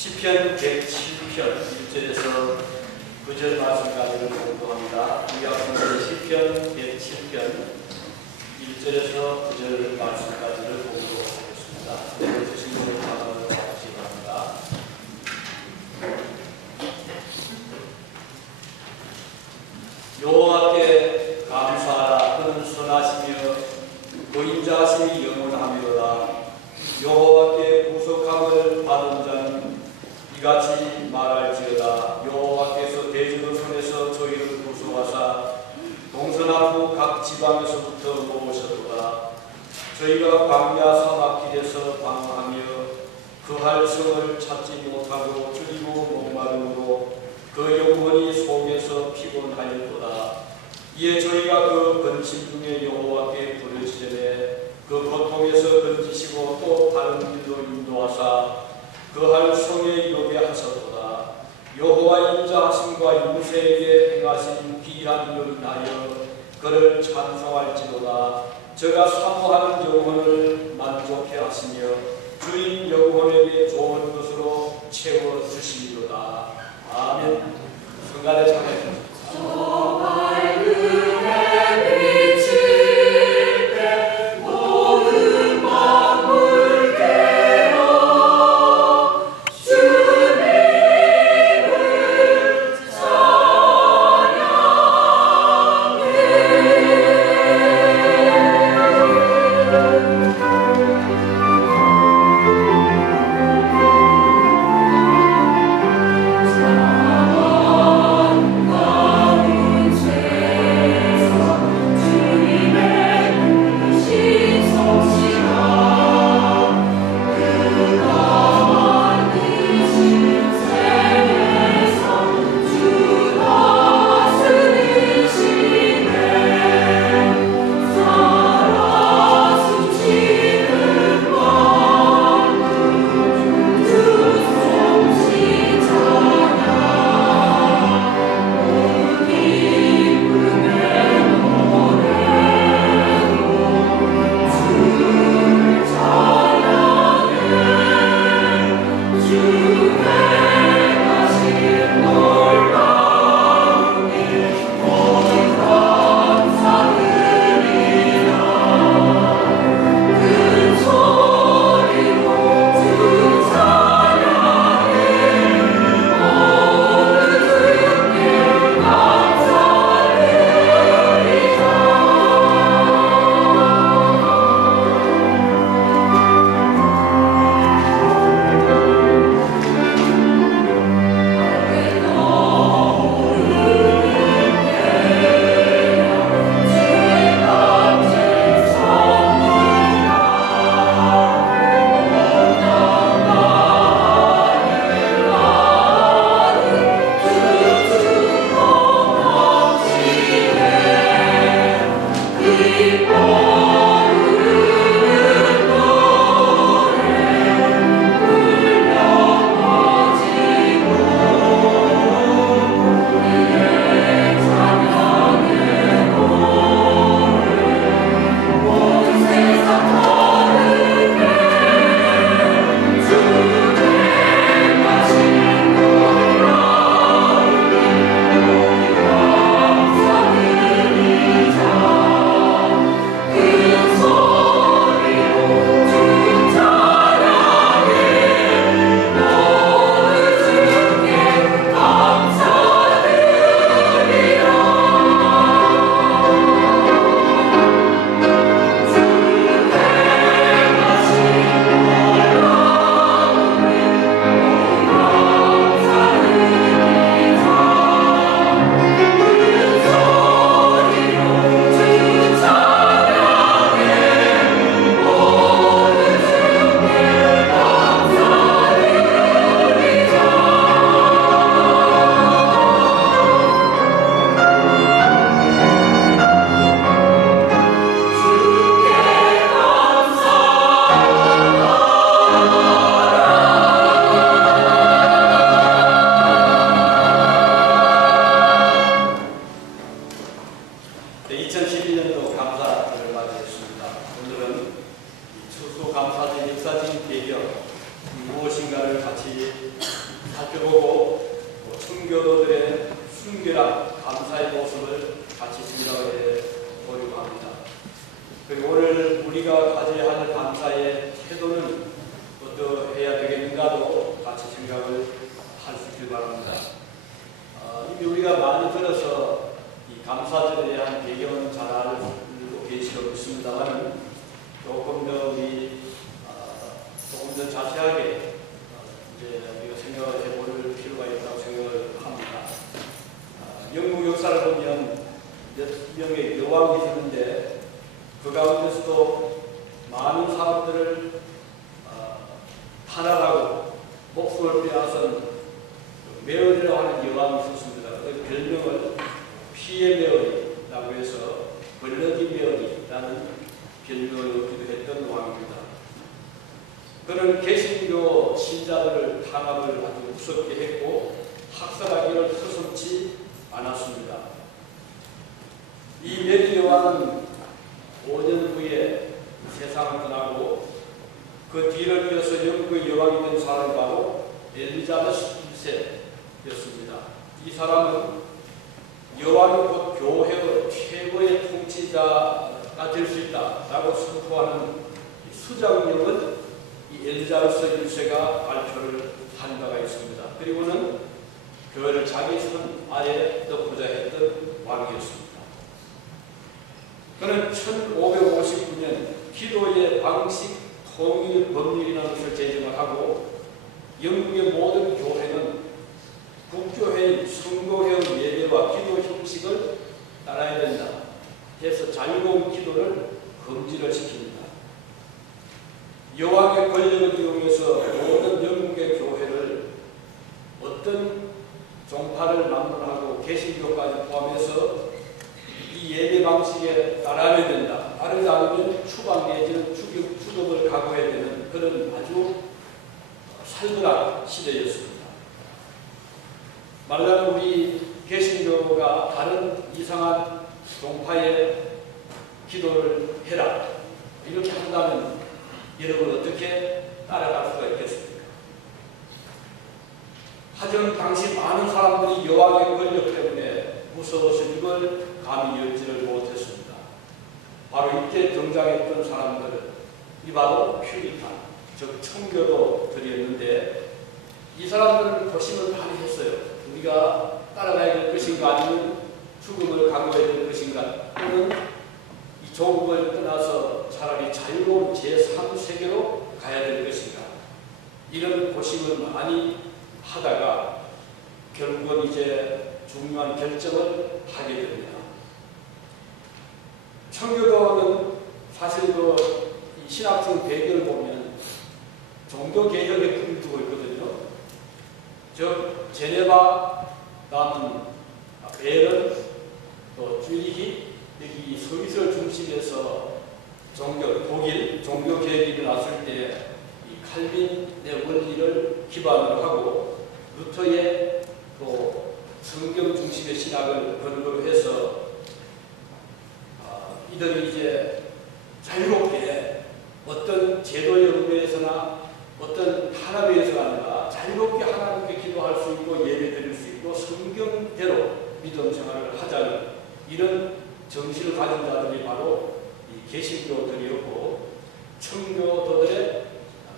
시편 107편 1절에서 9절 말씀까지를 공부합니다. 우리 앞에 시편 107편 1절에서 9절 말씀까지를 공부하겠습니다. 네, 주신 분을 받아서 받으시기 바랍니다. 여호와께 감사하라. 그는 선하시며 보인자심이 영원하미로다. 여호와께 구속함을 받은 자는 이같이 말할지어다. 여호와께서 대적의 손에서 저희를 구속하사 동서남북 각 지방에서부터 모으셨도다. 저희가 광야 사막길에서 방황하며 그할 성을 찾지 못하고 줄이고 목마름으로 그 영혼이 속에서 피곤하였도다. 이에 저희가 그 근심 중에 여호와께 부르시되 그 고통에서 건지시고 또 다른 길로 인도하사 그할 성에 이르게 하셨도다. 여호와 인자하심과 유세에게 행하신 귀한 일을 인하여 그를 찬송할지로다. 저가 사모하는 영혼을 만족해 하시며 주인 영혼에게 좋은 것으로 채워 주시리로다. 아멘. 성간에 참여해 주 오늘 우리가 가져야 할 감사의 태도는 어떠해야 되겠는가도 같이 생각을 할 수 있길 바랍니다. 이미 우리가 많이 들어서 이 감사절에 대한 배경은 잘 알고 계시고 있습니다만 조금 더 우리 조금 더 자세하게 이제 우리가 생각을 해볼 필요가 있다고 생각을 합니다. 영국 역사를 보면 몇 명의 여왕이 있었는데 그 가운데서도 많은 사람들을 탄압하고 목숨을 빼앗은 메어리라고 하는 여왕이 있었습니다. 그 별명을 피의 메어리라고 해서 벌러기 메어리라는 별명을 얻기도 했던 왕입니다. 그는 개신교 신자들을 탄압을 아주 무섭게 했고 학살하기를 서슴지 않았습니다. 이 메리 여왕은 5년 후에 세상을 떠나고 그 뒤를 이어서 영국의 여왕이 된 사람이 바로 엘리자베스 1세였습니다. 이 사람은 여왕이 곧 교회의 최고의 통치자가 될 수 있다라고 선포하는 수장령을 이 엘리자베스 1세가 발표를 한 바가 있습니다. 그리고는 교회를 자기 손 아래에 넣고자 했던 왕이었습니다. 그는 1559년 기도의 방식 통일 법률이라는 것을 제정을 하고 영국의 모든 교회는 국교회인 순교형 예배와 기도 형식을 따라야 된다 해서 자유로운 기도를 금지를 시킵니다. 여왕의 권력을 이용해서 모든 영국의 교회를 어떤 종파를 막론하고 개신교까지 포함해서 이 예배 방식에 따라야 된다. 따르지 않으면 추방 내지는 추격을 각오해야 되는 그런 아주 살벌한 시대였습니다. 말하자면 우리 개신교가 다른 이상한 종파의 기도를 해라 이렇게 한다면 여러분 어떻게 따라갈 수가 있겠습니까? 하지만 당시 많은 사람들이 여왕의 권력 때문에 무서워서 이걸 감히 열지를 못했습니다. 바로 이때 등장했던 사람들은 이 바로 퓨리탄, 즉 청교도들이었는데 이 사람들은 고심을 많이 했어요. 우리가 따라가야 될 것인가 아니면 죽음을 각오해야 될 것인가 또는 이 조국을 떠나서 차라리 자유로운 제3세계로 가야 될 것인가 이런 고심을 많이 하다가 결국은 이제 중요한 결정을 하게 됩니다. 청교도는 사실 그 신학적 배경을 보면 종교개혁의 꿈을 두고 있거든요. 즉 제네바, 다음은 베른, 또 쭈리히 여기 스위스를 중심해서 독일 종교개혁이 일어났을 때 이 칼빈의 원리를 기반으로 하고 루터의 또 성경 중심의 신학을 근거로 해서 이들이 이제 자유롭게 어떤 제도의 의미에서나 어떤 탄압에 의해서가 아니라 자유롭게 하나님께 기도할 수 있고 예배 드릴 수 있고 성경대로 믿음 생활을 하자는 이런 정신을 가진 자들이 바로 이 개신교들이었고 청교도들의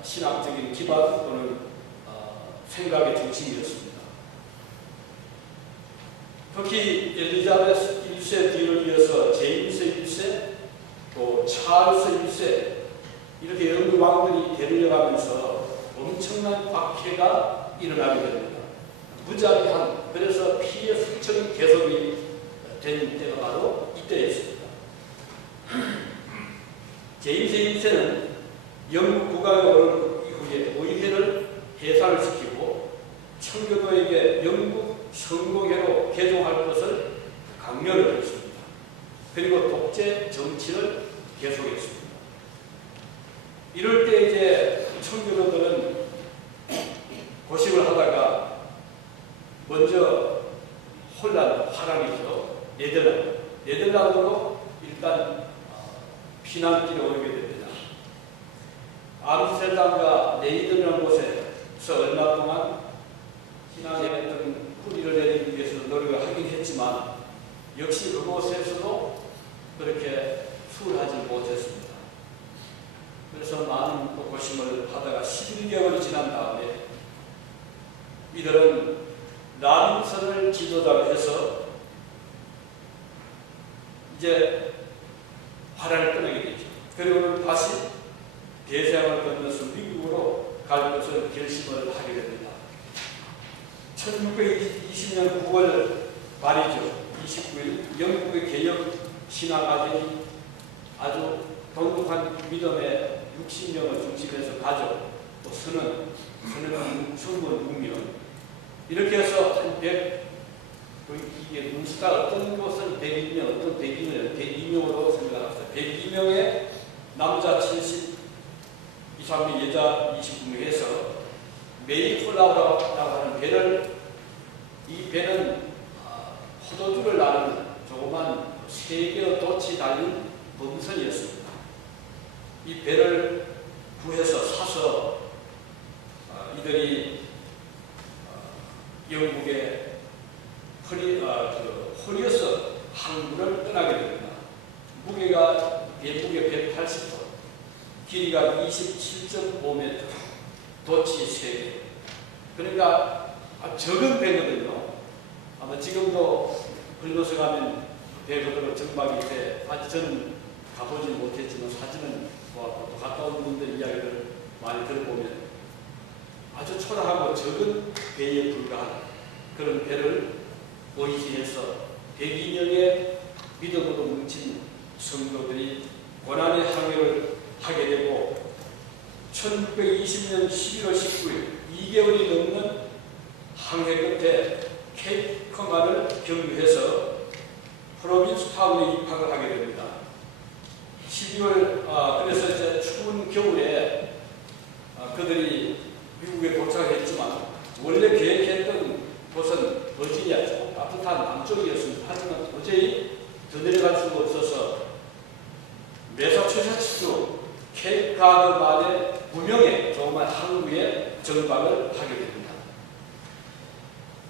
신학적인 기반 또는 생각의 중심이었습니다. 특히 엘리자베스 1세 뒤를 이어서 제임스 1세 또 찰스 1세 이렇게 영국 왕들이 대들려가면서 엄청난 박해가 일어나게 됩니다. 무자비한 그래서 피해 수천이 계속이 된 때가 바로 이때였습니다. 제임스 1세는 영국 국왕에 오른 이후에 의회를 해산을 시키고 청교도에게 영국 성공회로 개종할 것을 강요를 했습니다. 그리고 독재 정치를 계속했습니다. 이럴 때 이제 청교도들은 고심을 하다가 먼저 화랑이죠. 네덜란드로 일단 피난길에 오르게 됩니다. 암스테르담과 네이든이라는 곳에서 얼마 동안 신앙의 어떤 뿌리를 내리기 위해서 노력을 하긴 했지만 역시 그곳에서도 그렇게 수월하지 못했습니다. 앞서서 많은 고심을 하다가 11개월이 지난 다음에 이들은 라빈슨을 지도자로 해서 이제 화란을 떠나게 되죠. 그리고는 다시 대서양을 건너서 미국으로 갈 것을 결심을 하게 됩니다. 1620년 9월 말이죠. 29일 영국의 개혁 신화가들이 아주 독특한 믿음의 60명을 중심해서 가족, 또 선은 성분 문명 이렇게 해서 한 100, 이게 문수가 어떤 곳은 101명, 어떤 102명으로 생각합니다. 102명의 남자 70, 23명, 여자 29명 해서 메이플라워라고 하는 배를, 이 배는 포도주를 나는 조그만 3개의 돛이 달린 범선이었습니다. 이 배를 구해서 사서 이들이 영국의 허리어서 항구를 떠나게 됩니다. 무게가 배무게 180톤, 길이가 27.5m, 돛이 3개. 그러니까 적은 배거든요. 아마 지금도 흘러서 가면 배보도로 정박이 돼. 아직 저는 가보지는 못했지만 사진은 보았고 또 갔다 온 분들 이야기를 많이 들어보면 아주 초라하고 적은 배에 불과한 그런 배를 의지해서 102명의 믿음으로 뭉친 성도들이 고난의 항해를 하게 되고 1620년 11월 19일 2개월이 넘는 항해 끝에 케이프 커만을 경유해서 프로빈스타운에 입학을 하게 됩니다. 12월 그래서 이제 추운 겨울에 그들이 미국에 도착했지만 원래 계획했던 곳은 버지니아 쪽 따뜻한 남쪽이었습니다. 하지만 도저히 더 내려갈 수가 없어서 매사추세츠주 케이프 가드만의 무명의 조그만 항구에 정박을 하게 됩니다.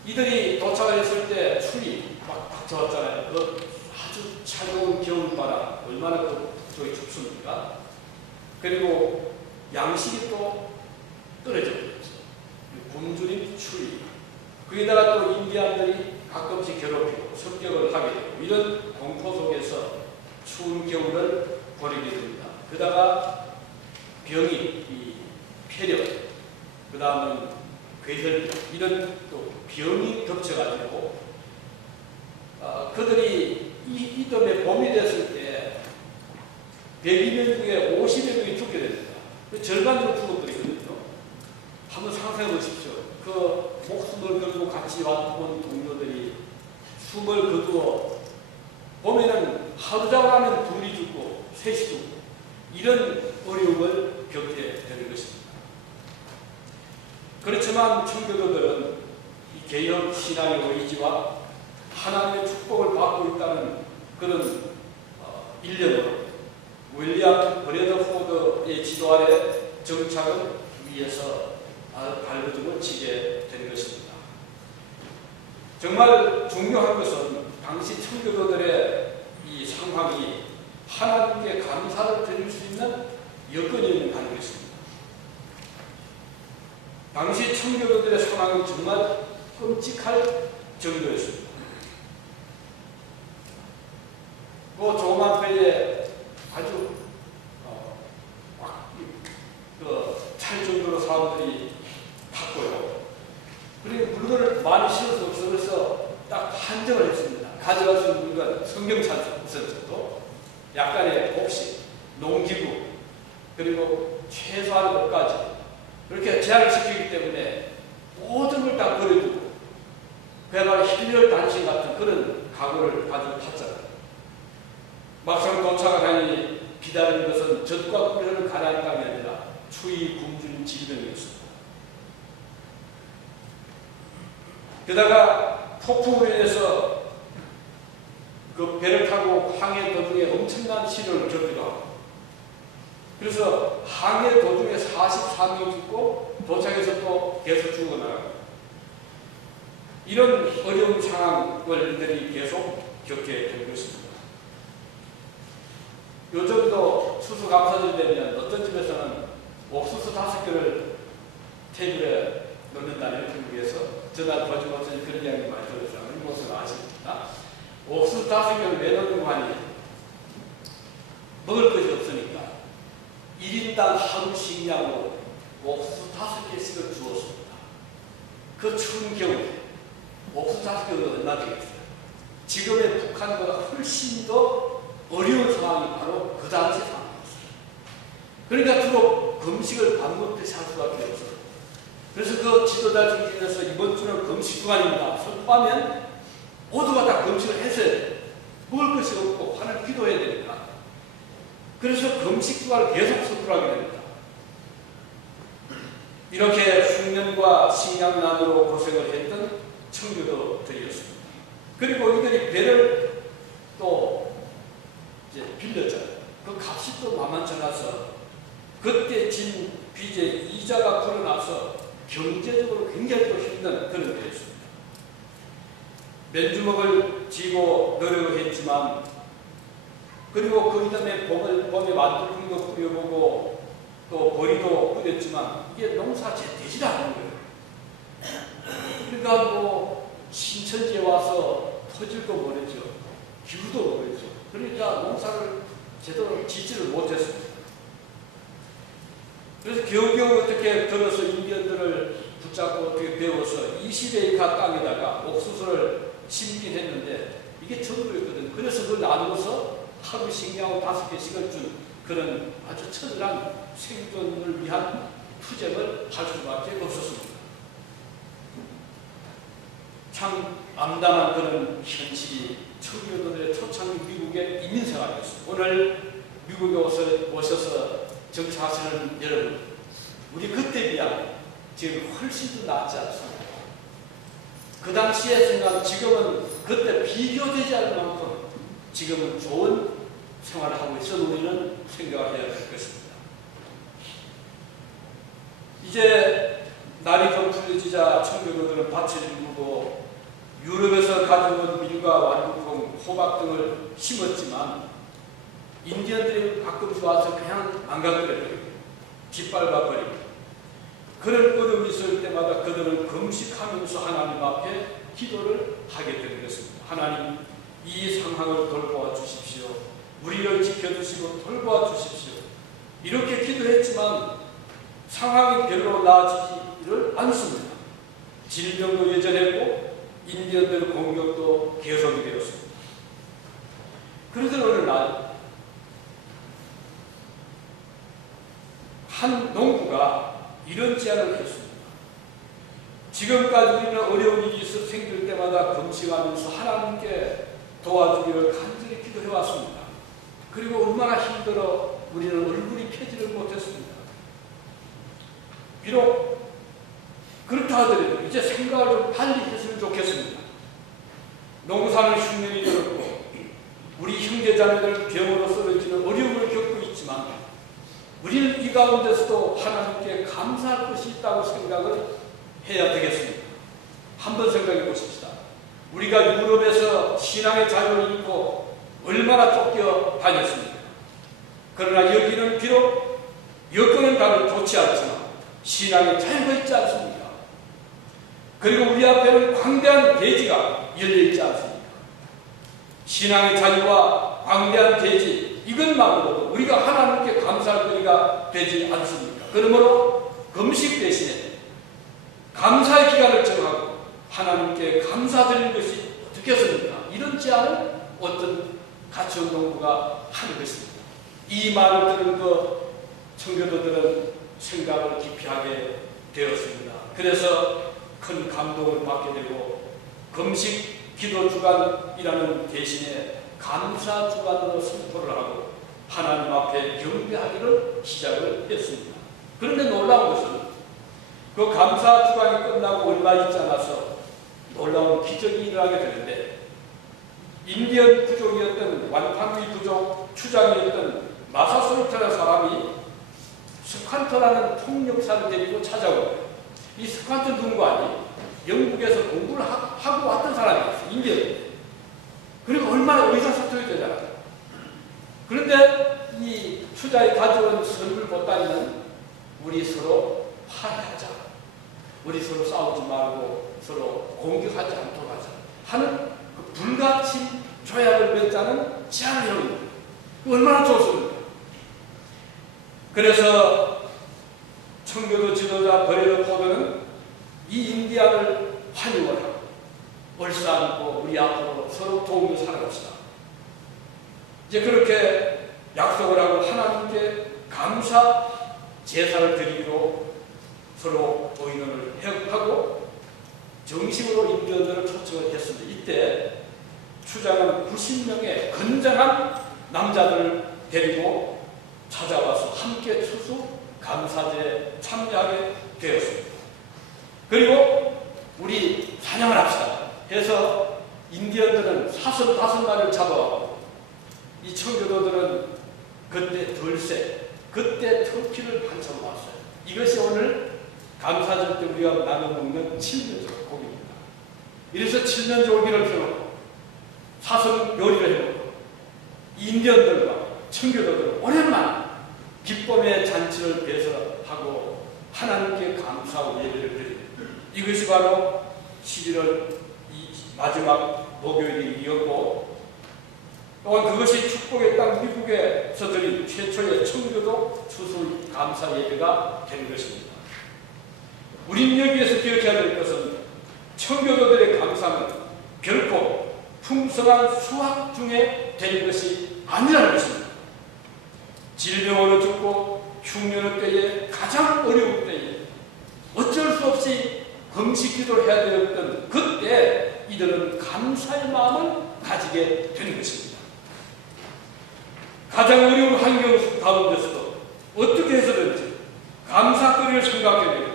이들이 도착을 했을 때 추위 막 닥쳐왔잖아요. 그 아주 차가운 겨울바람, 얼마나 그 북쪽이 춥습니까? 그리고 양식이 또 떨어져 버렸죠. 굶주린 추위. 거기다가 또 인디안들이 가끔씩 괴롭히고 습격을 하게 되고 이런 공포 속에서 추운 겨울을 보내게 됩니다. 그러다가 병이, 이 폐렴, 그 다음은 괴혈 이런 또 병이 겹쳐가지고 그들이 이 덤에 봄이 됐을 때 102명 중에 50여 명이 죽게 됩니다. 절반으로 죽어버리거든요. 한번 상상해 보십시오. 그 목숨을 걸고 같이 왔던 동료들이 숨을 거두어 보면은 하루 자고하면 둘이 죽고 셋이 죽고 이런 어려움을 겪게 되는 것입니다. 그렇지만 청교도들은 이 개혁 신앙의 의지와 하나님의 축복을 받고 있다는 그런 일념으로 윌리엄 브래더포드의 지도 아래 정착을 위해서 발버둥을 치게 된 것입니다. 정말 중요한 것은 당시 청교도들의 이 상황이 하나님께 감사를 드릴 수 있는 여건이었다는 것입니다. 당시 청교도들의 상황은 정말 끔찍할 정도였습니다. 그 조그만 배에 아주 찰 정도로 사람들이 탔고요. 그리고 물건을 많이 실어서 없어 그래서 딱 한정을 했습니다. 가져갈 수 있는 물건 성경찬송도 약간의 복식, 농기구 그리고 최소한 것까지 그렇게 제한을 시키기 때문에 모든 걸 다 버려두고 그야말로 힐렬 단신 같은 그런 각오를 가지고 탔잖아요. 막상 도착을 하니 기다리는 것은 젖과 꿀을 가라앉는 땅이 아니라 추위 굶주린 질병이었습니다. 게다가 폭풍으로 인해서 그 배를 타고 항해 도중에 엄청난 시련을 겪기도 하고 그래서 항해 도중에 44명이 죽고 도착해서 또 계속 죽어나가고 이런 어려운 상황을 이들이 계속 겪게 된 것입니다. 요즘도 추수감사절 되면 어떤 집에서는 옥수수 5개를 테이블에 놓는다는 중국에서 전날 보지 못한 그런 이야기 많이 들었어요. 우리 모습을 아십니까? 옥수수 5개를 왜 놓는 거 아니? 먹을 것이 없으니까 1인당 하루 식량으로 옥수수 5개씩을 주었습니다. 그 추운 겨울에 옥수수 5개가 얼마 되겠어요? 지금의 북한보다 훨씬 더 어려운 상황이 바로 그 당시 상황이었어요. 그러니까 주로 금식을 밥 먹듯이 할 수밖에 없어요. 그래서 그 지도자 중심에서 이번 주는 금식 주간입니다 선포하면 모두가 다 금식을 해서 먹을 것이 없고 하나님 기도해야 됩니다. 그래서 금식 주간을 계속 선포하게 됩니다. 이렇게 숙련과 식량난으로 고생을 했던 청교도들이었습니다. 그리고 이들이 배를 또 이제 빌렸잖아요. 그 값이 또 만만치 않아서 그때 진 빚에 이자가 불어나서 경제적으로 굉장히 또 힘든 그런 때였습니다. 맨주먹을 쥐고 노력을 했지만 그리고 그 이듬해 봄에 만두콩도 뿌려보고 또 보리도 뿌렸지만 이게 농사 잘 되지도 않는 거예요. 그러니까 뭐 신천지에 와서 터질도 모르죠. 기후도 모르죠. 그러니까 농사를 제대로 짓지를 못했습니다. 그래서 겨우겨우 어떻게 들어서 인디언들을 붙잡고 어떻게 배워서 20에이카 땅에다가 옥수수를 심긴 했는데 이게 전부였거든요. 그래서 그걸 나누어서 하루 식량을 5개씩을 준 그런 아주 처절한 생존을 위한 투쟁을 할 수밖에 없었습니다. 참 암담한 그런 현실이 청교도들의 초창 미국의 이민생활이었습니다. 오늘 미국에 오셔서 정치하시는 여러분, 우리 그때 비하면 지금 훨씬 더 낫지 않습니다. 그 당시의 생각, 지금은 그때 비교되지 않을 만큼 지금은 좋은 생활을 하고 있어 우리는 생각을 해야 될 것입니다. 이제 날이 좀 풀려지자 청교도들은 밭을 일구고 유럽에서 가져온 밀과 완두콩, 호박 등을 심었지만 인디언들이 가끔씩 와서 그냥 망가뜨려버리고 짓밟아버리고 그런 어려움이 있을 때마다 그들은 금식하면서 하나님 앞에 기도를 하게 된 것입니다. 하나님, 이 상황을 돌보아 주십시오. 우리를 지켜주시고 돌보아 주십시오. 이렇게 기도했지만 상황이 별로 나아지지를 않습니다. 질병도 여전했고 인디언들 공격도 계속이 되었습니다. 그러던 어느 날 한 농부가 이런 제안을 했습니다. 지금까지 우리는 어려운 일이 생길 때마다 금식하면서 하나님께 도와주기를 간절히 기도해왔습니다. 그리고 얼마나 힘들어 우리는 얼굴이 펴지를 못했습니다. 비록 그렇다 하더라도 이제 생각을 좀 빨리 했으면 좋겠습니다. 농사는 흉년이 들었고 우리 형제자매들 병으로 쓰러지는 어려움을 겪고 있지만 우리는 이 가운데서도 하나님께 감사할 것이 있다고 생각을 해야 되겠습니다. 한번 생각해 보십시다. 우리가 유럽에서 신앙의 자유를 잃고 얼마나 쫓겨 다녔습니까? 그러나 여기는 비록 여건은 다들 좋지 않지만 신앙의 자유가 있지 않습니까? 그리고 우리 앞에는 광대한 대지가 열려있지 않습니까? 신앙의 자유와 광대한 대지, 이것만으로도 우리가 하나님께 감사할 거리가 되지 않습니까? 그러므로 금식 대신에 감사의 기간을 정하고 하나님께 감사드리는 것이 어떻겠습니까? 이런 제안을 어떤 가치원 농부가 하는 것입니다. 이 말을 들은 그 청교도들은 생각을 깊이 하게 되었습니다. 그래서 큰 감동을 받게 되고 금식 기도 주간이라는 대신에 감사 주간으로 선포를 하고 하나님 앞에 경배하기를 시작을 했습니다. 그런데 놀라운 것은 그 감사 주간이 끝나고 얼마 있지 않아서 놀라운 기적이 일어나게 되는데 인디언 부족이었던 완판위 부족 추장이었던 마사소르타라는 사람이 스칸터라는 통역사를 데리고 찾아오고 이 스칸터 누군가 아니 영국에서 공부를 하고 왔던 사람이었어요. 인디언. 그리고 얼마나 의사소통이 되잖아요. 그런데 이 추자에 가져온 선물보다는 우리 서로 화해하자. 우리 서로 싸우지 말고 서로 공격하지 않도록 하자 하는 그 불가침 조약을 맺자는 제안을 얼마나 좋습니까? 그래서 청교도 지도자 버레르 포도는 이 인디안을 환영을 하고 얼싸안고 우리 앞으로 서로 도우며 살아갑시다. 이제 그렇게 약속을 하고 하나님께 감사 제사를 드리기로 서로 의논을 하고 정식으로 인디언들을 초청을 했습니다. 이때 추장은 90명의 건장한 남자들을 데리고 찾아와서 함께 추수 감사제에 참여하게 되었습니다. 그리고 우리 사냥을 합시다 해서 인디언들은 사슴 5마리를 잡아왔고 이 청교도들은 그때 들새, 그때 터키를 반쳐왔어요. 이것이 오늘 감사절 때 우리가 나눠 먹는 칠면조 고기입니다. 이래서 칠면조기를 펴놓고 사슴 요리를 해놓고 인디언들과 청교도들은 오랜만에 기쁨의 잔치를 배설하고 하나님께 감사하고 예배를 드립니다. 이것이 바로 11월 마지막 목요일이었고 또한 그것이 축복의 땅 미국에서 드린 최초의 청교도 추수 감사 예배가 된 것입니다. 우리는 여기에서 기억해야 될 것은 청교도들의 감사는 결코 풍성한 수확 중에 되는 것이 아니라는 것입니다. 질병으로 죽고 흉년의 때에 가장 어려운 때에 어쩔 수 없이 금식 기도를 해야 되었던 그때 이들은 감사의 마음을 가지게 되는 것입니다. 가장 어려운 환경 가운데서도 어떻게 해서든지 감사거리를 생각해내고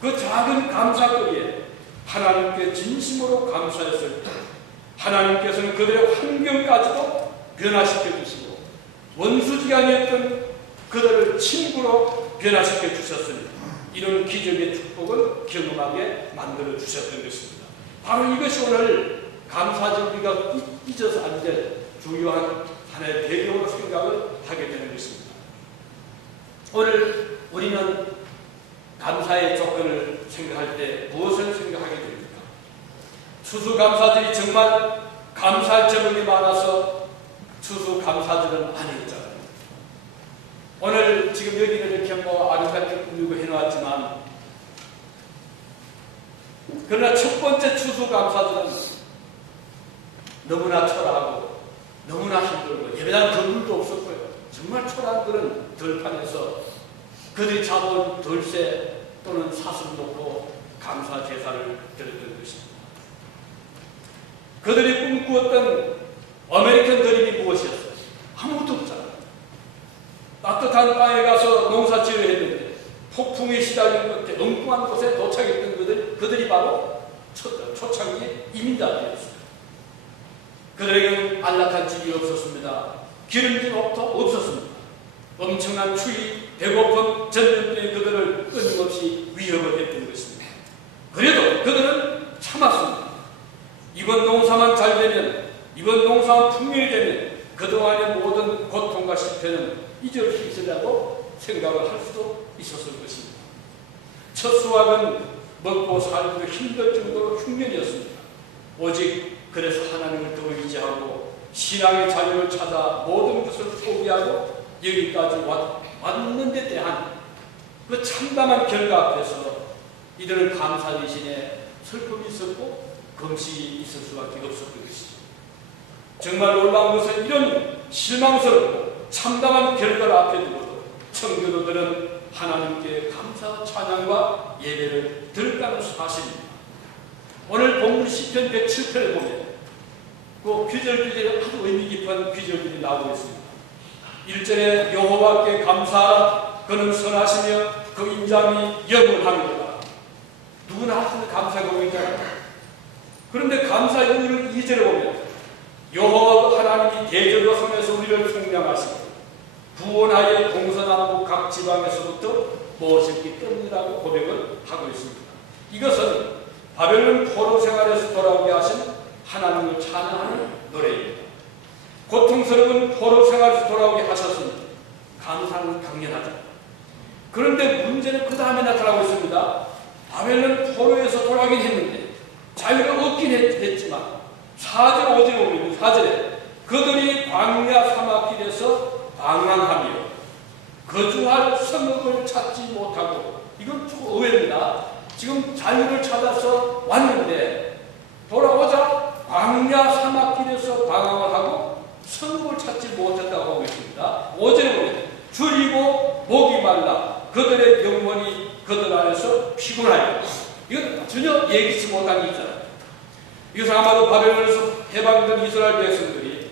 그 작은 감사거리에 하나님께 진심으로 감사했을 때 하나님께서는 그들의 환경까지도 변화시켜 주시고 원수지간이었던 그들을 친구로 변화시켜 주셨으니 이런 기적의 축복을 경험하게 만들어 주셨던 것입니다. 바로 이것이 오늘 감사절 우리가 잊어서 안 될 중요한 하나의 배경으로 생각을 하게 되는 것입니다. 오늘 우리는 감사의 조건을 생각할 때 무엇을 생각하게 됩니까? 추수감사절이 정말 감사할 제목이 많아서 추수감사절은 아니었잖아요. 오늘 지금 여기는 이렇게 뭐 아름답게 꾸미고 해놓았지만 그러나 첫 번째 추수감사절은 너무나 초라하고 너무나 힘들고 예배당 건물도 없었고요. 정말 초라한 그런 들판에서 그들이 잡아온 돌쇠 또는 사슴 놓고 감사 제사를 드렸던 것입니다. 그들이 꿈꾸었던 아메리칸 드림이 무엇이었어요? 아무것도 없잖아요. 따뜻한 땅에 가서 농사 지어야 했는데 폭풍이 시달리는 끝에 엉뚱한 곳에 도착했던 그들이 바로 초창기 이민자들이었어요. 그들에게는 안락한 집이 없었습니다. 기름진 옷도 없었습니다. 엄청난 추위, 배고픔, 전염병이 그들을 끊임없이 위협을 했던 것입니다. 그래도 그들은 참았습니다. 이번 농사만 잘 되면, 이번 농사만 풍년이 되면 그동안의 모든 고통과 실패는 잊을 수 있으라고 생각을 할 수도 있었을 것입니다. 첫 수확은 먹고 살기도 힘들 정도로 흉년이었습니다. 오직 그래서 하나님을 더 의지하고 신앙의 자유를 찾아 모든 것을 포기하고 여기까지 왔는 데 대한 그 참담한 결과 앞에서 이들은 감사 대신에 슬픔이 있었고 금식이 있을 수밖에 없었던 것이죠. 정말 놀라운 것은 이런 실망스럽고 참담한 결과를 앞에 두고 청교도들은 하나님께 감사 찬양과 예배를 드렸다는 사실입니다. 오늘 본문 시편 107편을 보면 그 귀절들이 아주 의미 깊은 귀절들이 나오고 있습니다. 1절에 여호와께 감사하라. 그는 선하시며 그 인자함이 영원합니다. 누구나 할 수 있는 감사 고백이잖아요. 그런데 감사의 의미를 2절에 보면 여호와 하나님이 대적으로 섬에서 우리를 생명하시고 구원하여 동서남북 각 지방에서부터 모으셨기 때문이라고 고백을 하고 있습니다. 이것은 바벨론 포로 생활에서 돌아오게 하신 하나님을 찬양하는 노래입니다. 고통스러운 포로 생활에서 돌아오게 하셨으니 감사는 당연하죠. 그런데 문제는 그 다음에 나타나고 있습니다. 바벨론 포로에서 돌아가긴 했는데 자유를 얻긴 했지만 4절 5절에 보면 4절에 그들이 광야 사막길에서 방황하며 거주할 성읍을 찾지 못하고, 이건 좀 의외입니다. 지금 자유를 찾아서 왔는데 돌아오자 광야 사막길에서 방황을 하고 성읍을 찾지 못했다고 하고 있습니다. 5절에 보면 줄이고 목이 말라 그들의 영혼이 그들 안에서 피곤하여, 이건 전혀 예기치 못한 일이잖아요. 이것은 아마도 바벨론에서 해방된 이스라엘 백성들이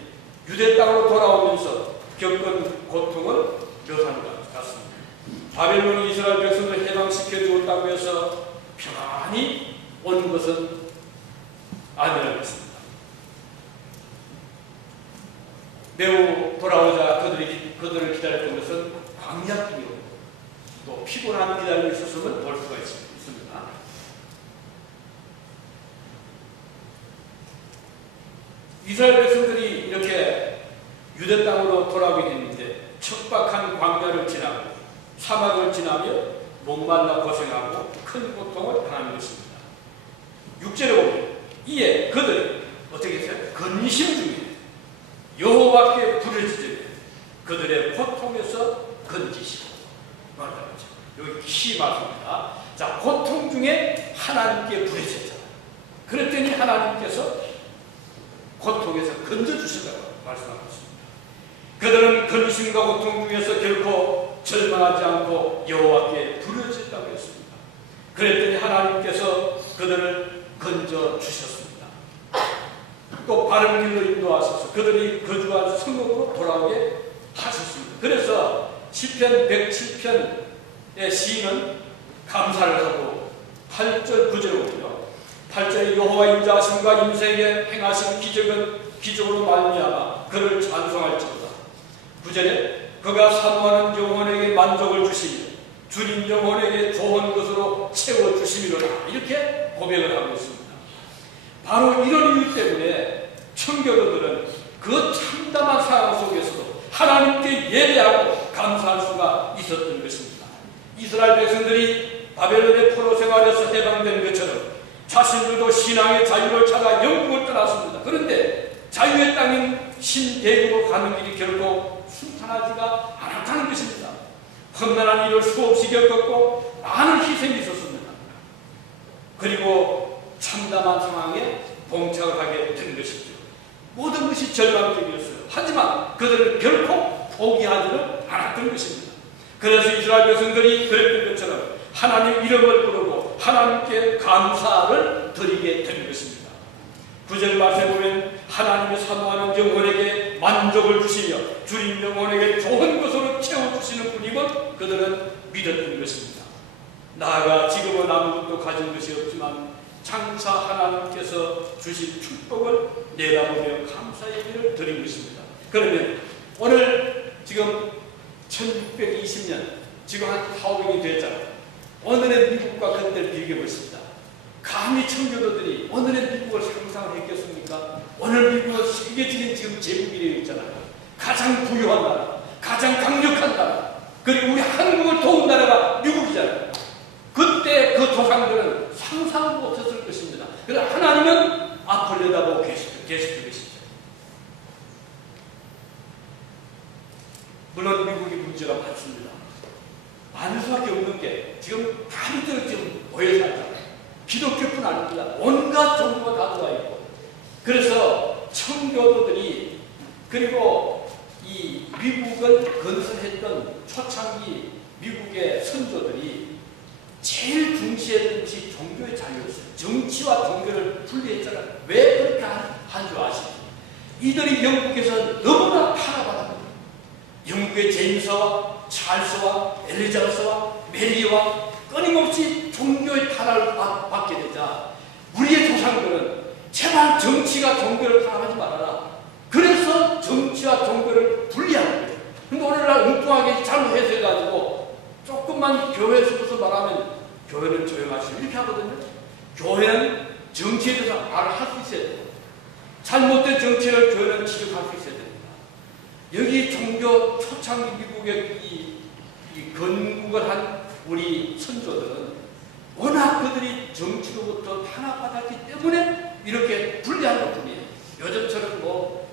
유대 땅으로 돌아오면서 겪은 고통을 묘사한 것 같습니다. 바벨론이 이스라엘 백성들을 해방시켜 주었다고 해서 평안히 온 것은 아니라는 것입니다. 매우 돌아오자 그들을 기다렸던 것은 광야길이요, 또 피곤한 기다림이 있었음을 볼 수가 있습니다. 이스라엘 백성들이 이렇게 유대 땅으로 돌아오게 됐는데 척박한 광야를 지나고 사막을 지나며 목말라 고생하고 큰 고통을 당하는 것입니다. 6절에 보면 이에 그들이 어떻게 했어요? 근심 중에 여호와께 부르짖으며 그들의 고통에서 건지시고 말하는 거죠. 여기 키 말씀입니다. 자, 고통 중에 하나님께 부르짖었잖아요. 그랬더니 하나님께서 고통에서 건져주신다고 말씀하고 있습니다. 그들은 근심과 고통 중에서 결코 절망하지 않고 여호와께 부르짖었다고 했습니다. 그랬더니 하나님께서 그들을 건져주셨습니다. 또 바른 길로 인도하셔서 그들이 거주한 성읍으로 돌아오게 하셨습니다. 그래서 시편 107편의 시인은 감사를 하고 8절 9절을 보며 8절에 여호와 인자하심과 인생에 행하신 기적으로 말미암아 그를 찬송할지어다. 9절에 그가 사모하는 영혼에게 만족을 주시며 주님 영혼에게 좋은 것으로 채워주시미로다. 이렇게 고백을 하고 있습니다. 바로 이런 이유 때문에 청교도들은 그 참담한 상황 속에서도 하나님께 예배하고 감사할 수가 있었던 것입니다. 이스라엘 백성들이 바벨론의 포로 생활에서 해방된 것처럼 자신들도 신앙의 자유를 찾아 영국을 떠났습니다. 그런데 자유의 땅인 신대국으로 가는 길이 결코 순탄하지가 않았다는 것입니다. 험난한 일을 수없이 겪었고 많은 희생이 있었습니다. 그리고 참담한 상황에 봉착을 하게 된 것이죠. 모든 것이 절망적이었어요. 하지만 그들은 결코 포기하지는 않았던 것입니다. 그래서 이스라엘 백성들이 그랬던 것처럼 하나님 이름을 부르고 하나님께 감사를 드리게 된 것입니다. 9절 말씀에 보면 하나님이 사모하는 영혼에게 만족을 주시며 주님 영혼에게 좋은 것으로 채워주시는 분임을 그들은 믿었던 것입니다. 나아가 지금은 아무것도 가진 것이 없지만 장차 하나님께서 주신 축복을 내다보며 감사 예배를 드린 것입니다. 그러면 오늘 지금 1620년 지금 한 400년이 됐잖아요. 오늘의 미국과 그때를 비교해 보십니다. 감히 청교도들이 오늘의 미국을 상상을 했겠습니까? 오늘 미국은 세계적인 지금 제국이 되어 있잖아요. 가장 부유한 나라, 가장 강력한 나라, 그리고 우리 한국을 도운 나라가 미국이잖아요. 그때 그 조상들은 상상도 못했을 것입니다. 그래서 하나님은 앞을 내다보고 계시던 것이죠. 물론 미국이 문제가 많습니다. 많을 수밖에 없는 게 지금 다리들 지금 모여 살잖아요. 기독교뿐 아닙니다. 온갖 종교가 다 들어와 있고. 그래서 청교도들이 그리고 이 미국을 건설했던 초창기 미국의 선조들이 제일 중시했던 것이 종교의 자유였어요. 정치와 종교를 분리했잖아요. 왜 그렇게 한 줄 아시죠? 이들이 영국에서 너무나 탄압받았거든요. 영국의 제임스와 찰스와 엘리자베스와 메리와 끊임없이 종교의 탄압을 받게 되자 우리의 조상들은 제발 정치가 종교를 탄압하지 말아라. 그래서 정치와 종교를 분리하는 거예요. 근데 오늘날 엉뚱하게 잘못 해석해가지고 조금만 교회 속에서 말하면 교회는 조용하시오 이렇게 하거든요. 교회는 정치에 대해서 말을 할 수 있어야 돼요. 잘못된 정치를 교회는 지적할 수 있어야 됩니다. 여기 종교 초창기 미국의 이 건국을 한 우리 선조들은 워낙 그들이 정치로부터 탄압받았기 때문에 이렇게 불리한 것뿐이에요. 요즘처럼 뭐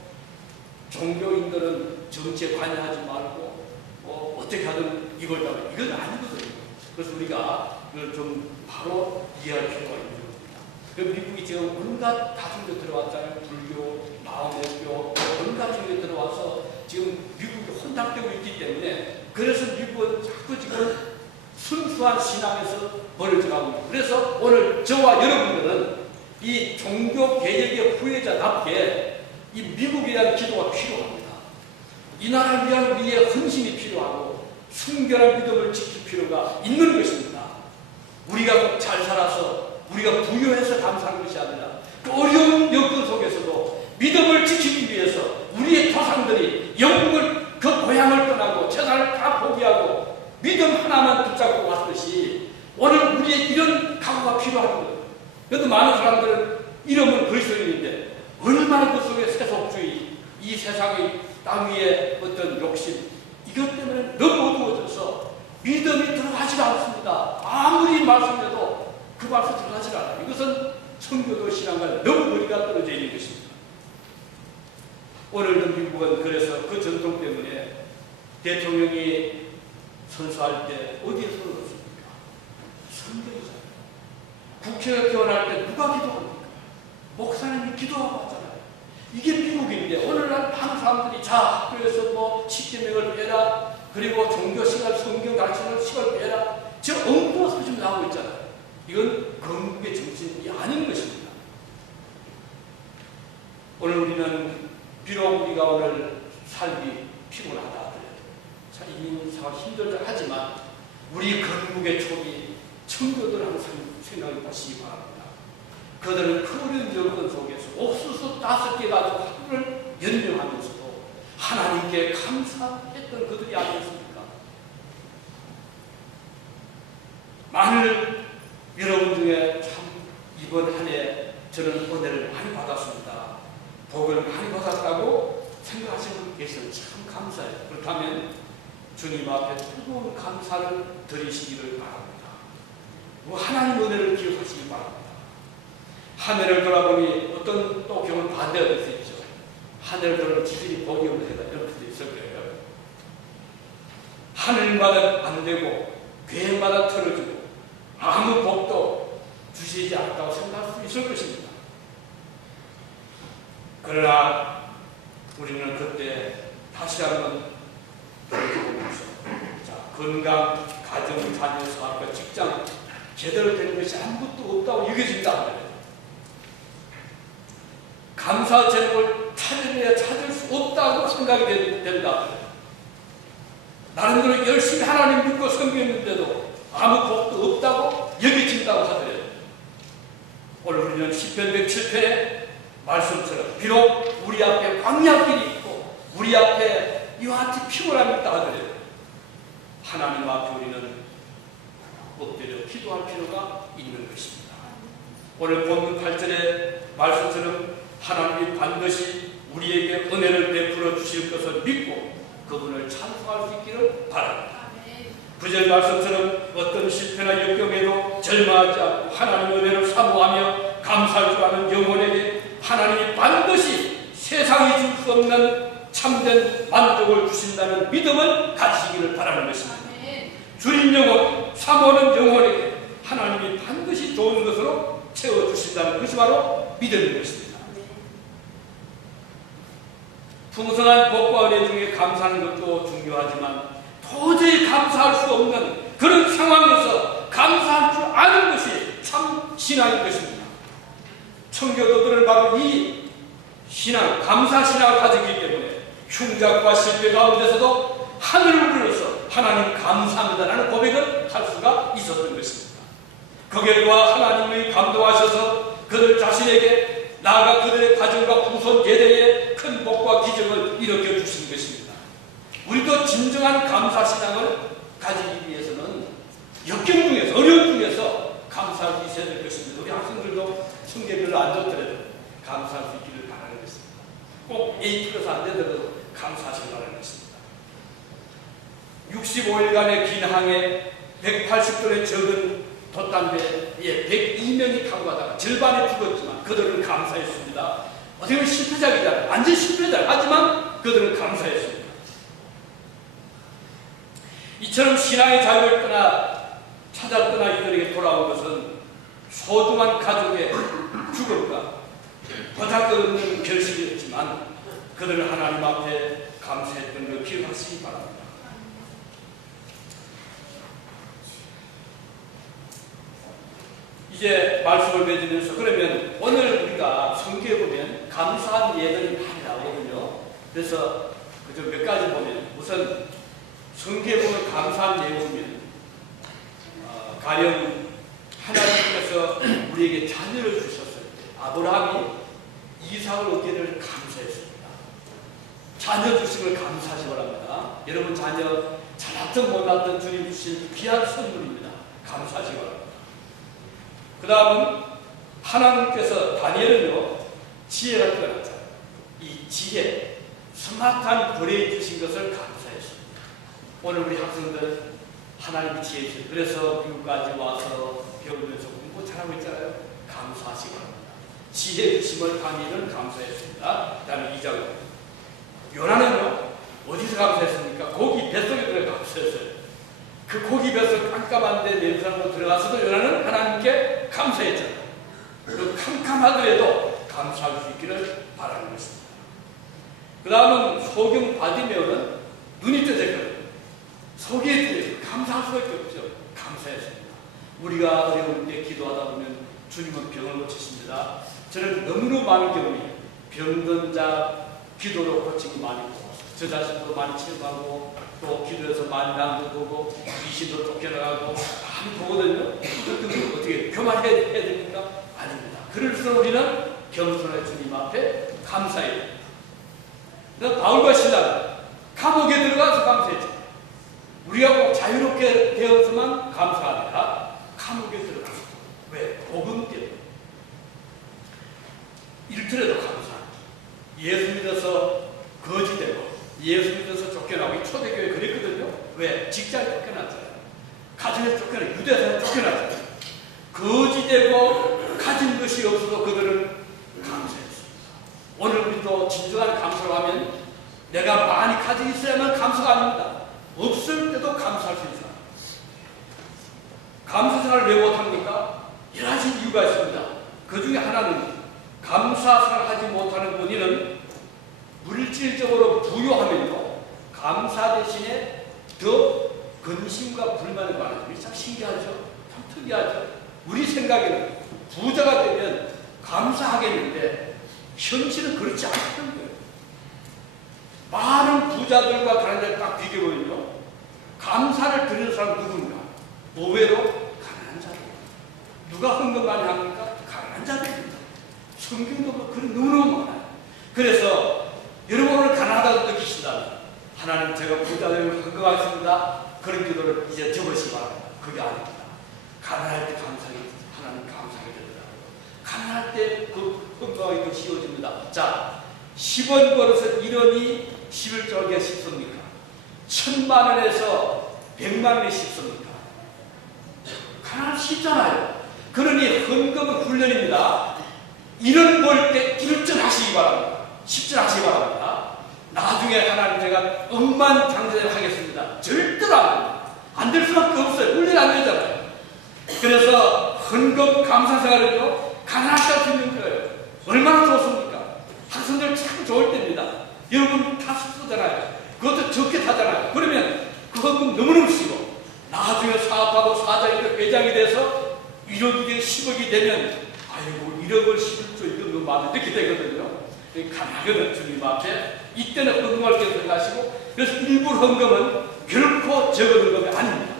종교인들은 정치에 관여하지 말고 뭐 어떻게 하든 이걸 다 이건 아니거든요. 그래서 우리가 이걸 좀 바로 이해할 필요가 있는 겁니다. 그 미국이 지금 온갖 다종교 들어왔잖아요. 불교, 마오메교, 온갖 종교 들어와서 지금 미국이 혼탁되고 있기 때문에 그래서 미국은 자꾸 지금 순수한 신앙에서 벌어져가고 있습니다. 그래서 오늘 저와 여러분들은 이 종교 개혁의 후예자답게 이 미국에 대한 기도가 필요합니다. 이 나라를 위한 우리의 헌신이 필요하고 순결한 믿음을 지킬 필요가 있는 것입니다. 우리가 잘 살아서 우리가 부유해서 감사하는 것이 아니라 그 어려운 여건 속에서도 믿음을 지키기 위해서 우리의 조상들이 영국을 그 고향을 떠나고 재산을 다 포기하고 믿음 하나만 붙잡고 왔듯이 오늘 우리의 이런 각오가 필요한 거예요. 그래도 많은 사람들은 이름은 그리스도인인데 얼마나 그 속에 세속주의, 이 세상의 땅 위에 어떤 욕심 이것 때문에 너무 어두워져서 믿음이 들어가지가 않습니다. 아무리 말씀해도 그 말씀 들어가지 않아요. 이것은 청교도 신앙과 너무 거리가 떨어져 있는 것입니다. 오늘도 미국은 그래서 그 전통 때문에 대통령이 선서할 때 어디에 손을 얹습니까? 성경이잖아요. 국회가 개원할 때 누가 기도합니까? 목사님이 기도하고 하잖아요. 이게 미국인데 오늘날 많은 사람들이 자 학교에서 뭐 십계명을 빼라 그리고 종교 시간 성경 가르치는 시간을 빼라 저 엉뚱한 소리 좀 나오고 있잖아요. 이건 건국의 정신이 아닌 것입니다. 오늘 우리는 비록 우리가 오늘 삶이 피곤하다 하더라도 이민사가 힘들다 하지만 우리 건국의 촉이 청교들 항상 생각해 보시기 바랍니다. 그들은 그 어려운 여건 속에서 옥수수 5개 가지고 하루를 연명하면서도 하나님께 감사했던 그들이 아니었습니까? 만일 여러분 중에 참 이번 한 해 저는 은혜를 많이 받았습니다. 복을 많이 받았다고 생각하시는 분 계시면 참 감사해요. 그렇다면 주님 앞에 뜨거운 감사를 드리시기를 바랍니다. 하나님 은혜를 기억하시기 바랍니다. 한 해를 돌아보니 어떤 또 경우는 반대가 될 수 있죠. 한 해를 돌아보니 지들이 복이 없는 해가 이럴 수도 있을 거예요. 하늘마다 안 되고 계획마다 틀어지고 아무 복도 주시지 않다고 생각할 수 있을 것입니다. 그러나 우리는 그때 다시 한번 돌이켜보면서 건강, 가정, 자녀, 사업과 직장 제대로 되는 것이 아무것도 없다고 여겨진다. 감사 제목을 찾으려야 찾을 수 없다고 생각이 된다. 나름대로 열심히 하나님 믿고 섬겼는데도 아무 복도 없다고 여겨진다고 하더래요. 오늘 우리는 시편 107편의 말씀처럼 비록 우리 앞에 광야길이 있고 우리 앞에 이와 같이 피곤함이 있다 하더래요. 하나님 앞에 우리는 엎드려 기도할 필요가 있는 것입니다. 오늘 본문 8절의 말씀처럼 하나님이 반드시 우리에게 은혜를 베풀어 주실 것을 믿고 그분을 찬송할 수 있기를 바랍니다. 9절 말씀처럼 어떤 실패나 역경에도 절망하지 않고 하나님의 은혜를 사모하며 감사할 줄 아는 영혼에게 하나님이 반드시 세상이 줄 수 없는 참된 만족을 주신다는 믿음을 가지시기를 바라는 것입니다. 주린 영혼, 사모하는 영혼에게 하나님이 반드시 좋은 것으로 채워주신다는 것이 바로 믿음인 것입니다. 풍성한 복과 은혜 중에 감사하는 것도 중요하지만 도저히 감사할 수 없는 그런 상황에서 감사할 줄 아는 것이 참 신앙인 것입니다. 청교도들은 바로 이 신앙, 감사 신앙을 가지기 때문에 흉작과 실패 가운데서도 하늘을 불러서 하나님 감사합니다라는 고백을 할 수가 있었던 것입니다. 그 결과 하나님이 감동하셔서 그들 자신에게 나아가 그들의 가정과 후손 예대에 큰 복과 기적을 일으켜 주신 것입니다. 우리도 진정한 감사신앙을 가지기 위해서는 역경 중에서 어려움 중에서 감사할 수 있어야 될 것입니다. 우리 학생들도 성경 별로 안 좋더라도 감사할 수 있기를 바라는 것입니다. 꼭 A 플러스 안 되더라도 감사하시기 바라겠습니다. 65일간의 긴 항해 180톤의 적은 돛담배에 102명이 타고 가다가 절반이 죽었지만 그들은 감사했습니다. 어떻게 보면 실패작이잖아요. 완전 실패작. 하지만 그들은 감사했습니다. 이처럼 신앙의 자유를 찾아 떠나 이들에게 돌아온 것은 소중한 가족의 죽음과 보잘것없는 결실이었지만 그들은 하나님 앞에 감사했던 걸 기억하시기 바랍니다. 이제 말씀을 맺으면서 그러면 오늘 우리가 성경에 보면 감사한 예들이 많이 나오거든요. 그래서 그저 몇 가지 보면 우선 성경에 보면 감사한 예를 보면 가령 하나님께서 우리에게 자녀를 주셨을 때 아브라함이 이삭을 얻기를 감사했습니다. 자녀 주신 걸 감사하시 바랍니다. 여러분 자녀 잘났든 못났든 주님 주신 귀한 선물입니다. 감사하시 바랍니다. 그 다음은 하나님께서 다니엘은요 지혜가 뛰어났잖아요. 이 지혜, 스마트한 거래해 주신 것을 감사했습니다. 오늘 우리 학생들 하나님이 지혜 주셨어요. 그래서 미국까지 와서 배우면서 공부 잘하고 있잖아요. 감사하시기 바랍니다. 지혜 주심을 다니엘은 감사했습니다. 그 다음에 2장 요나는요 어디서 감사했습니까? 고기 뱃속에 들어가 감사했어요. 그 고기 뱃속 깜깜한데 냄새나고 들어가서도 요나는 하나님께 감사했잖아요. 그 캄캄하더라도 감사할 수 있기를 바라는 것입니다. 그 다음은 소경 바디메오는 눈이 떠졌거든요. 속에 들려서 감사할 수밖에 없죠. 감사했습니다. 우리가 어려울 때 기도하다 보면 주님은 병을 고치십니다. 저는 너무너무 많은 경험이에요. 병든 자 기도로 고친 거 많이 보고 저 자신도 많이 체험하고 또 기도해서 많이 남도 보고 귀신도 쫓겨나가고 많이 보거든요. 그것도 어떻게 교만해야 됩니까? 아닙니다. 그럴수록 우리는 겸손한 주님 앞에 감사해야 됩니다. 바울과 신라 감옥에 들어가서 감사했죠. 우리가 꼭 자유롭게 되어서만 감사하니까 감옥에 들어가서 왜? 복음 때문에 일틀에도 감사합니다. 예수 믿어서 거지되고 예수 믿어서 쫓겨나고 초대교회 그랬거든요. 왜? 직장에 쫓겨났잖아요. 가정에서 쫓겨나고 유대에서 쫓겨났잖아요. 거지되고 가진 것이 없어도 그들은 감사했습니다. 오늘 우리도 진정한 감사를 하면 내가 많이 가지고 있어야만 감사가 아닙니다. 없을 때도 감사할 수 있어요. 감사 생활을 왜 못합니까? 여러 가지 이유가 있습니다. 그 중에 하나는 감사 생활을 하지 못하는 본인은 물질적으로 부유하면요 감사 대신에 더 근심과 불만을 많아요. 참 신기하죠? 참 특이하죠? 우리 생각에는 부자가 되면 감사하겠는데 현실은 그렇지 않다는 거예요. 많은 부자들과 다른 데를 딱 비교해보면요 감사를 드리는 사람 누군가? 의외로 가난한 자들입니다. 누가 헌금 많이 합니까? 가난한 자들입니다. 성경도 그런 너무너무 많아요. 그래서 여러분 오늘 가난하다고 느끼신다면 하나님 제가 부자 되면 헌금하겠습니다. 그런 기도를 이제 접으시기 바랍니다. 그게 아닙니다. 가난할 때 하나님 감사하게 되더라고요. 가난할 때 그 헌금하기 더 쉬워집니다. 자, 10원 벌어서 1원이 11조가 쉽습니까? 1000만 원에서 100만 원이 쉽습니까? 가난 쉽잖아요. 그러니 헌금은 훈련입니다. 1원 벌 때 1전 하시기 바랍니다. 10전 하시기 바랍니다. 나중에 하나님 제가 억만장者하겠습니다. 절대로 안 될 수밖에 없어요. 훈련 안 되잖아요. 그래서 헌금 감사 생활은요 가난할 때 듣는 거예요. 얼마나 좋습니까? 학생들 참 좋을 때입니다. 여러분 다 숙소잖아요. 그것도 적게 타잖아요. 그러면 그 헌금 너무너무 쉬고 나중에 사업하고 사장이 회장이 돼서 1억이 10억이 되면 아이고 1억을 11조 이거 너무 많이 이렇게 되거든요. 가난하거든 주님 앞에. 이때는 헌금할 때 생각하시고 그래서 일부 헌금은 결코 적은 헌금이 아닙니다.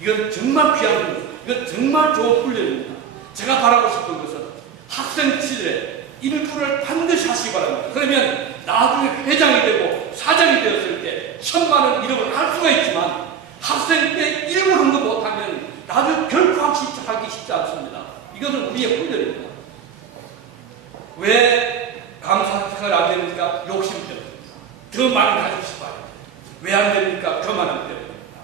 이건 정말 귀한 겁니다. 이건 정말 좋은 훈련입니다. 제가 바라고 싶은 것은 학생 시절에 일부를 반드시 하시기 바랍니다. 그러면 나중에 회장이 되고 사장이 되었을 때 1000만 원 1억을 할 수가 있지만 학생 때 일부 헌금 못하면 나중에 결코 하기 쉽지 않습니다. 이것은 우리의 훈련입니다. 왜 감사 생활을 안 되니까? 욕심 때문입니다. 더 많이 가지고 싶어요. 왜 안 됩니까? 그만하기 때문입니다.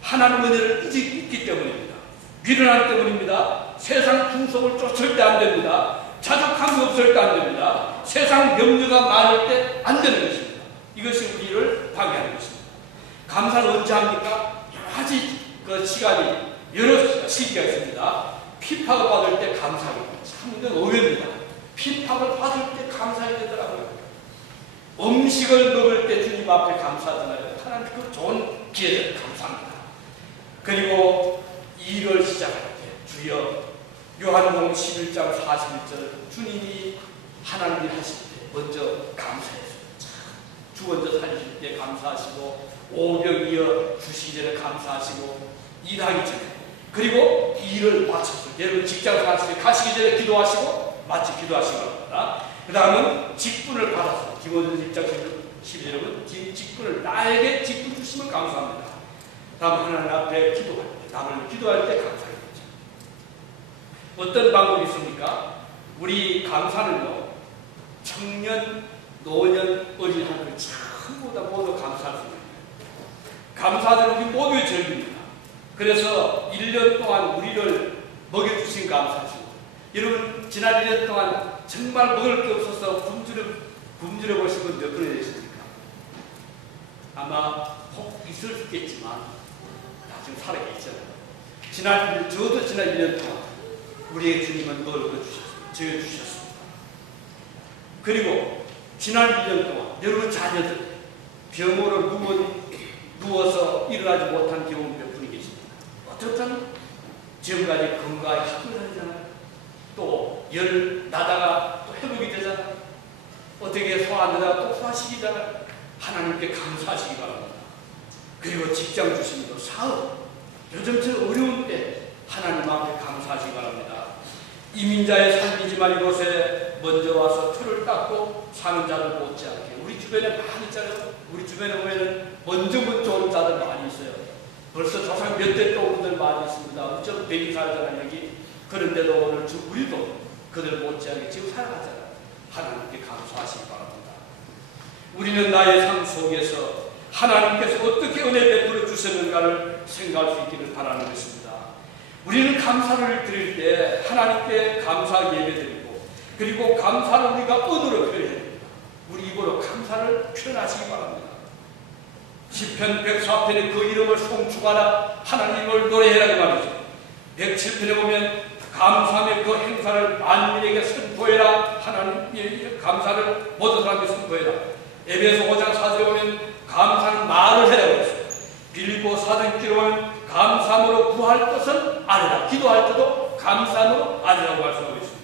하나님 은혜를 잊기 때문입니다. 미련하기 때문입니다. 세상 풍속을 쫓을 때 안 됩니다. 자족함이 없을 때 안 됩니다. 세상 명료가 많을 때 안 되는 것입니다. 이것이 우리를 방해하는 것입니다. 감사를 언제 합니까? 여러 가지 그 시간이, 여러 시기가 있습니다. 핍박을 받을 때 감사합니다. 참 이건 오해입니다. 핍박을 받을 때 감사해야 되더라고요. 음식을 먹을 때 주님 앞에 감사하잖아요. 하나님 그 좋은 기회를 감사합니다. 그리고 일을 시작할 때 주여, 요한복음 11장 41절 주님이 하나님이 하실 때 먼저 감사했어요. 주 먼저 살리실 때 감사하시고, 오병 이어 주시기 전에 감사하시고, 일하기 전에, 그리고 일을 마쳤을 때, 여러분 직장 가시기 전에 기도하시고 마치 기도하시기 바랍니다. 그 다음은 직분을 받아서, 디모데 1장 12절은 직분을, 나에게 직분 주심을 감사합니다. 다음 하나님 앞에 기도할 때, 남을 기도할 때 감사해야 되죠. 어떤 방법이 있습니까? 우리 감사는요, 청년, 노년, 어린 한들 전부 다 모두 감사할 수 있는 거예요. 감사는 우리 모두의 절기입니다. 그래서 1년 동안 우리를 먹여주신 감사하시고, 여러분 지난 1년 동안 정말 먹을 게 없어서 굶주려 보신 분 몇 분이 되십니까? 아마 혹 있을 수 있겠지만 다 지금 살아계시잖아요. 저도 지난 1년 동안 우리의 주님은 먹을 거 주셨습니다. 그리고 지난 1년 동안 여러분 자녀들 병으로 누워서 일어나지 못한 경우 몇 분이 계십니다. 어떻든 지금까지 건강하게 학교 다니잖아요. 또 열 나다가 또 회복이 되잖아요. 어떻게 소화 안 되다가 또 소화시키잖아요. 하나님께 감사하시기 바랍니다. 그리고 직장 주시면서 사업, 요즘처럼 어려운 때 하나님 앞에 감사하시기 바랍니다. 이민자의 삶이지만 이곳에 먼저 와서 틀을 닦고 사는 자들 못지않게, 우리 주변에 많이 있잖아요. 우리 주변에 보면 먼저 온 자들 많이 있어요. 벌써 조상 몇 대 또 온 분들 많이 있습니다. 우리 백이 살잖아요, 여기. 그런데도 오늘 우리도 그들 못지않게 지금 살아가잖아요. 하나님께 감사하시기 바랍니다. 우리는 나의 삶 속에서 하나님께서 어떻게 은혜 베풀어 주셨는가를 생각할 수 있기를 바라는 것입니다. 우리는 감사를 드릴 때 하나님께 감사 예배 드리고, 그리고 감사를 우리가 언어로 표현해야 됩니다. 우리 입으로 감사를 표현하시기 바랍니다. 시편 104편에 그 이름을 송축하라, 하나님을 노래해라 그 말이죠. 107편에 보면 감사하며 그 행사를 만민에게 선포해라, 하나님의 감사를 모든 사람에게 선포해라. 에베소 5장 4절에 보면 감사는 말을 해라고 했어요. 빌립보 4장 6절에 보면 감사함으로 구할 것은 아니라, 기도할 때도 감사함으로 아니라고 말씀하고 있습니다.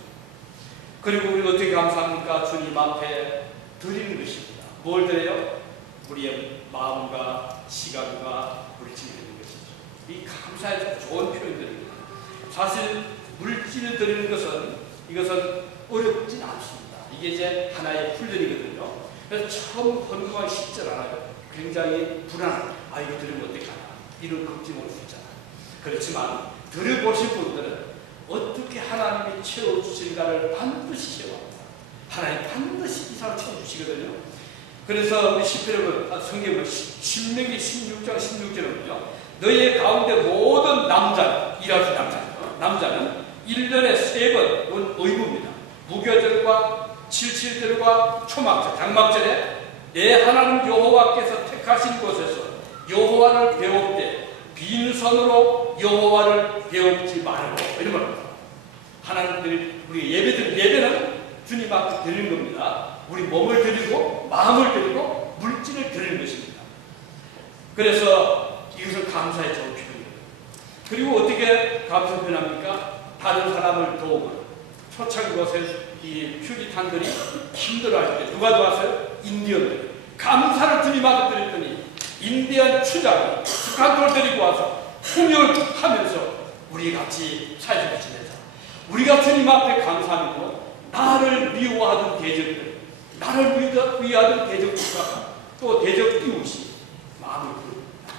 그리고 우리가 어떻게 감사합니까? 주님 앞에 드리는 것입니다. 뭘 드려요? 우리의 마음과 시간과 물질을 드리는 것이죠. 이 감사의 좋은 표현들입니다. 사실 물질을 드리는 것은, 이것은 어렵진 않습니다. 이게 이제 하나의 훈련이거든요. 그래서 처음 헌금하기 쉽지 않아요. 굉장히 불안한, 이거 드리면 어떡하나, 이런 걱정이 올 수 있잖아요. 그렇지만 들어보신 분들은 어떻게 하나님이 채워주실까를 반드시 채워합니다. 하나님 반드시 이상을 채워주시거든요. 그래서 우리 시편을 성경을 신명기 16장 16절은요, 너희의 가운데 모든 일하신 남자는 1년에 3번 의무입니다. 무교절과 칠칠절과 초막절, 장막절에 내 하나님 여호와께서 택하신 곳에서 여호와를 배울 때 빈손으로 여호와를 배우지 말고, 이런 겁니다. 하나님들 우리 예배는 주님 앞에 드리는 겁니다. 우리 몸을 드리고 마음을 드리고 물질을 드리는 것입니다. 그래서 이것은 감사의 좋은 표현입니다. 그리고 어떻게 감사 표현합니까? 다른 사람을 도우고, 초창곳에 이 퓨리탄들이 힘들어할 때 누가 도왔어요? 인디언들. 감사를 주님 앞에 드렸더니 인디언 추장이 스칸돌 데리고 와서 통역하면서 우리 같이 사회를 지내자. 우리가 주님 앞에 감사하며 나를 미워하던 대적들, 나를 위하던 대적들과 또 대적 이웃이 마음을 부릅니다.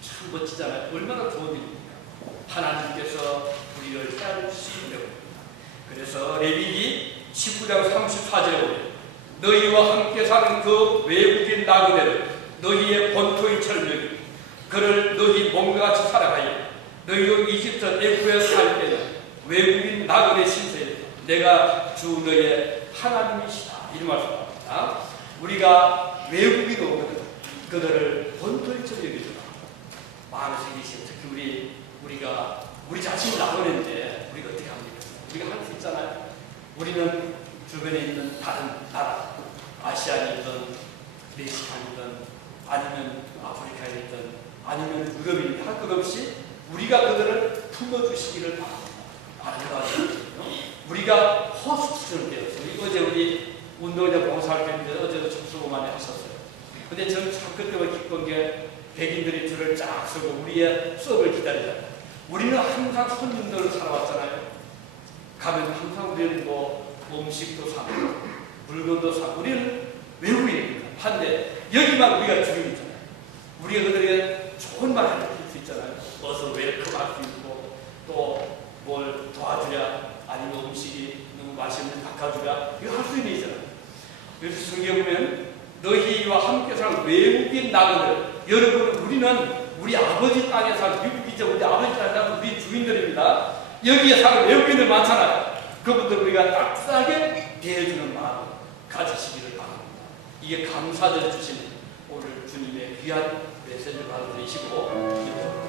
참 멋지잖아요. 얼마나 좋은 일입니까? 하나님께서 우리를 따르시려고 합니다. 그래서 레위기 19장 34절에 보면 너희와 함께 사는 그 외국인 나그네를 너희의 본토인처럼 여기고 그를 너희 몸과 같이 살아가야 너희도 이집트 내국에서 살 때는 외국인 나그네 신세에 내가 주 너희의 하나님이시다. 이 말씀합니다. 우리가 외국인 오거든 그들을 본토인처럼 여기주라. 마음에 생기시면 특히 우리 자신이 나그네인데 우리가 어떻게 합니까? 우리가 할 수 있잖아요. 우리는 주변에 있는 다른 나라, 아시아이든 멕시칸이든 아니면 아프리카이든 아니면 유럽이든 할 것 없이 우리가 그들을 품어주시기를 바랍니다. 우리가 호스트처럼 되었어요. 어제 우리 운동자 봉사할 때인데 어제도 참 수고 많이 하셨어요. 근데 저는 참 그때가 기쁜 게 백인들이 줄을 쫙 서고 우리의 수업을 기다리잖아요. 우리는 항상 손님들을 살아왔잖아요. 가면 항상 우리는 뭐 음식도 사고 물건도 사고 우리는 외국인입니다. 한데 여기만 우리가 주인이잖아요. 우리가 그들에게 좋은 말 할 수 있잖아요. 어서 웰컴 할 수 있고 또 뭘 도와주랴 아니면 음식이 너무 맛있는 바꿔주랴 이거 할 수 있는 있잖아요. 그래서 성경에 보면 너희와 함께 사는 외국인 나그네들 여러분 우리는 우리 아버지 땅에 사는 미국이죠. 우리 아버지 땅에 사는 우리 주인들입니다. 여기에 사는 외국인들 많잖아요. 그분들 우리가 따뜻하게 대해주는 마음 가지시기를 바랍니다. 이게 감사절 주신 오늘 주님의 귀한 메시지를 받아들이시고